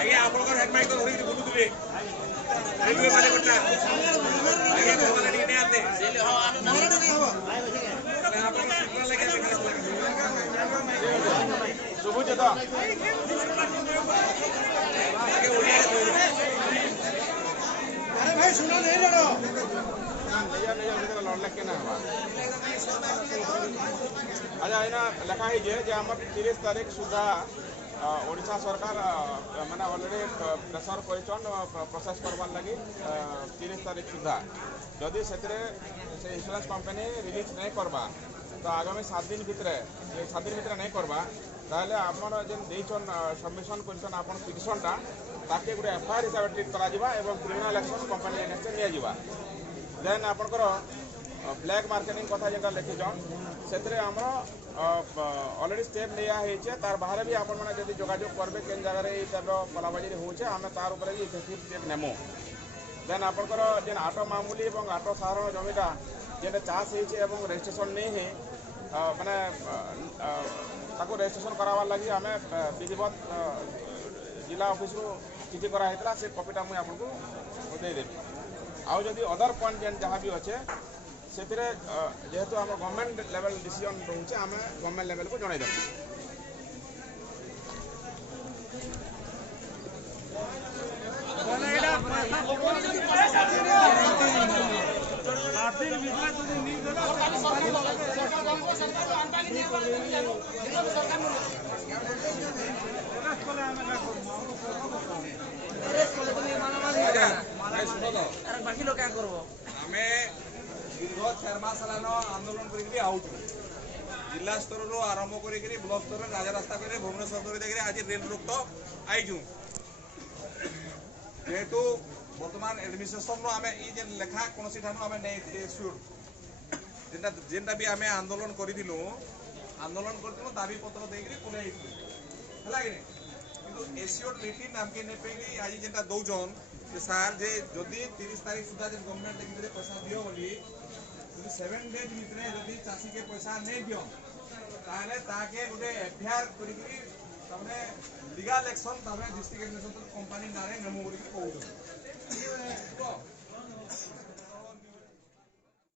ଆଜ୍ଞା ଆପଣଙ୍କର head Mike ଧରିକି ବୁଲୁଥିବେ ରେଲୱେ ମାନେ ଗୋଟା ଆଜ୍ଞା ଭଗବାନ ଟିକେ ନେଆତେ ହଁ ଆମେ ମହରଟା ନା ହବ ଆପଣ ସିଗ୍ନାଲ ଲାଗି ଶୁଭୁଛି ତ अरे भाई सुनो नहीं लड़ो निजा निजा भीतर लड़ले के ना हवा अच्छा एना लिखा है जे हमर 30 तारीख सुधा ओडिशा सरकार माने ऑलरेडी प्रेशर करिचन प्रोसेस करबार लागि 30 तारीख सुधा जदि सेतरे से इंश्योरेंस कंपनी रिलीज नहीं करबा तो आगामी 7 दिन भीतर नहीं करबा ताले आपन जेन देचन सबमिशन करछन आपन पिटिशनटा ताके गुटे एफआईआर हिसाब ट्रीट करा जिबा एवं क्रिमिनल एक्शन कंपनी अगेंस्ट निया जिबा देन आपनकर ब्लैक मार्केटिंग कथा जेटा लिखिछन सेतरे हमर ऑलरेडी स्टेप लिया हेचे तार बाहर भी आपन माने जदि जोगाजोग करबे केन जगह रे ई टाइप रो कलाबाजी होचे हमें तार ऊपर भी इफेक्टिव स्टेप नेमो देन आपनकर जेन आटो मामूली एवं आटो साधारण जमीटा जेटा चाष हेचे एवं रजिस्ट्रेशन नहीं है माने ताको रजिस्ट्रेशन करावा लगी हमें विधिवत जिला ऑफिस रो चिठी करा हेतला से कॉपीटा मुई आपको दे देबी आउ जदि अदर पॉइंट जेन जहाँ भी अच्छे से जेहेतु आम गवर्नमेंट लेवल डिसीजन रोचे आम गवर्नमेंट लेवल को जन देव बाकी लोग क्या करबो आमे दीर्घ 4 मास हेलान आंदोलन करी आउट जिला स्तर रो आरंभ करी ब्लॉक स्तर राजा रास्ता करे भुवनेश्वर देखिए आज रेल रोक तो आईजु जेहेतु वर्तमान एडमिनिस्ट्रेशन रो आमे ई जे लेखा कोनसी ठानु आमे नै एश्योर जेनटा भी आमे आंदोलन करिदिलु दाबी पत्र देकरी कोले हला कि किंतु एश्योर रिटिन नाम के ने पेगी आज जेनटा दौजन जे सार जे जदी 30 तारीख सुधा जे गवर्नमेंट के पैसा दियो बोली 7 डेज भितरे जदी चासी के पैसा नै दियो ताले ताके गुटे एफआईआर करिकरी तमने लीगल एक्शन तमने डिस्ट्रिक्ट एडमिनिस्ट्रेशन कंपनी नारे नेमो करिकरी कहू